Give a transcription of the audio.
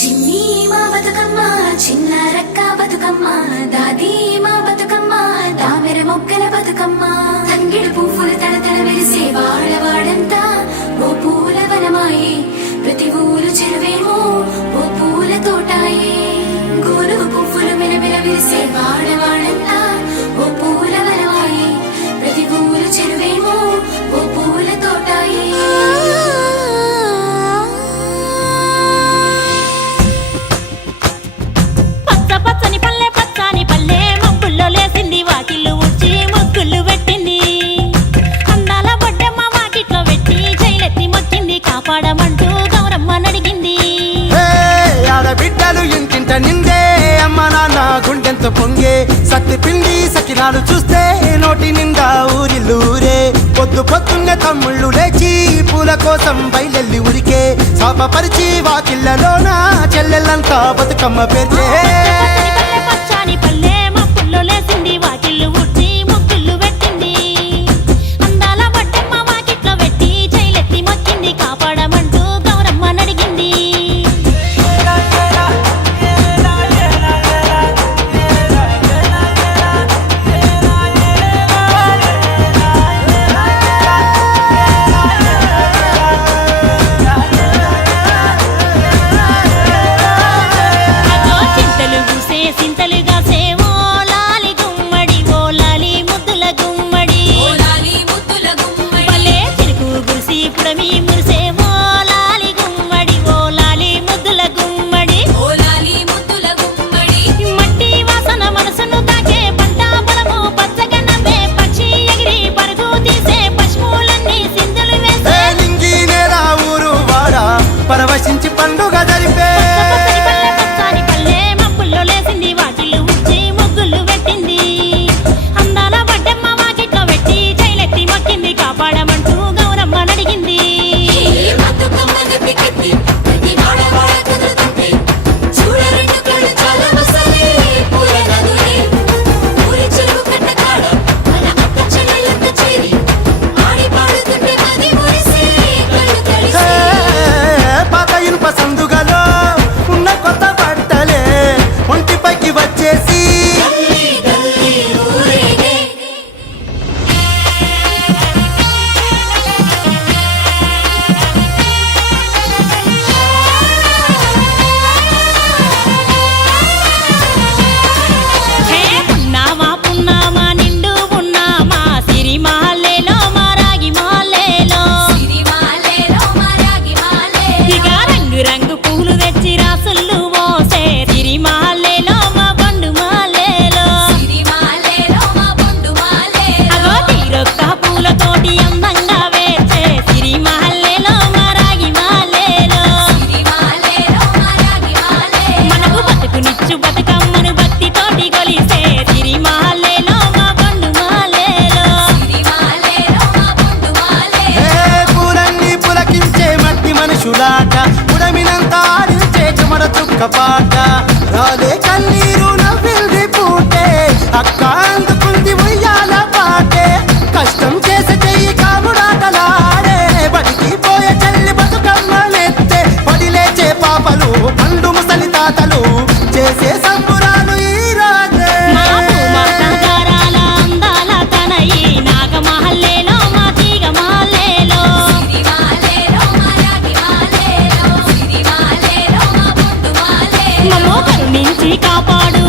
చిన్ని మా బతుకమ్మ చిన్న రక్క బతుకమ్మ దాది మా బతుకమ్మ తామెర మొక్కల బతుకమ్మ తంగిడు పువ్వులు తడతడ వెలిసే వాడవాడంతా ఓ పూల వనమాయే ప్రతి ఊరు చెరువేమో ఓ పూల తోటాయే గోరుగు పువ్వులు మెలమెల విరిసే వాడవాడంతా ఓ పూల వనమాయే ప్రతి ఊరు చెరువేమో ఓ పూల తోటాయే లేసింది వాకిళ్ళు ఉచ్చి ముగ్గులు పెట్టింది అందాల బొడ్డమ్మ వాకిట్లో పెట్టి జైలెత్తి మొక్కింది కాపాడమంటూ గౌరమ్మ నడిగింది ఆడబిడ్డలు ఇంటింట నిందే అమ్మ నాన్న గుండెంత పొంగే సత్తి పిండి సకినాలు చూస్తే నోటి నిండా ఊరిల్లూరే పొద్దు పొద్దున్నే తమ్ముళ్ళు లేచి పూల కోసం బయలెల్లి ఉరికే శాపపరిచి వాకిళ్ళలోన చెల్లెళ్ళంతా బతుకమ్మ పేర్చే పచ్చాని పల్లె లేసింది వాకిళ్ళు ఉచ్చి ముగ్గులు పెట్టింది అందాల బొడ్డమ్మ వాకిట్లో పెట్టి జైలెత్తి మొక్కింది కాపాడమంటూ గౌరమ్మ నడిగింది చింతలు పూసే సింతలుగా సేవో పుడమి మురిసే ఓ లాలి గుమ్మడి ఓ లాలి ముద్దుల గుమ్మడి ఓ లాలి ముద్దుల గుమ్మడి మట్టి వాసన మనసును తాకే పంట పొలము పచ్చగా నవ్వే పక్షి ఎగిరి పరుగు తీసే పశువులన్నీ సింధులు వేసే నింగి నేల ఊరు వాడ పరవశించి పండుగ జరిపే పచ్చని పల్లె మబ్బుల్లో లేసింది వాకిళ్ళు ఉచ్చి ముగ్గులు పెట్టింది అందాల బొడ్డమ్మ వాకిట్లో పెట్టి జైలెత్తి మొక్కింది కాపాడమంటూ గౌరమ్మ నడిగింది పాత ఇనుప సందుగలో ఉన్న కొత్త బట్టలే ఒంటిపైకి వచ్చేసి పున్నామా నిండు పున్నామా సిరి మాలేలో మారాగి మాలేలో ఇక రంగు రంగు పూలు తెచ్చి రాసులు మోసే సిరి మాలేలో మా బండు మాలేలో అగో తీరొక్క పూలతోటి అందంగా వేసే సిరి మాలేలో మారాగి మాలేలో మనకు బతుకునిచ్చు బతుకమ్మను భక్తితోటి కొలిసే సిరి మాలేలో మా బండు మాలేలో పూలన్నీ పులకించే మట్టి మనుషులాట పుడమినంత ఆడించే చెమర చుక్క పాట రాలే కన్నీరు నవ్వింది పూటే అక్క అందుకుంది ఉయ్యాల పాటే కష్టం చేసే చెయ్యి కాముడాటలాడే బడికి పోయే చెల్లి బతుకమ్మ నెత్తే పడిలేచే పాపలు పండు ముసలి తాతలు చేసే సంబురాలు ఈ రోజే మా భూమాత గారాల అందాల తనయి నాగమహల్లేలో మా తీగ మాలేలో మమ్మో కరుణించి కాపాడు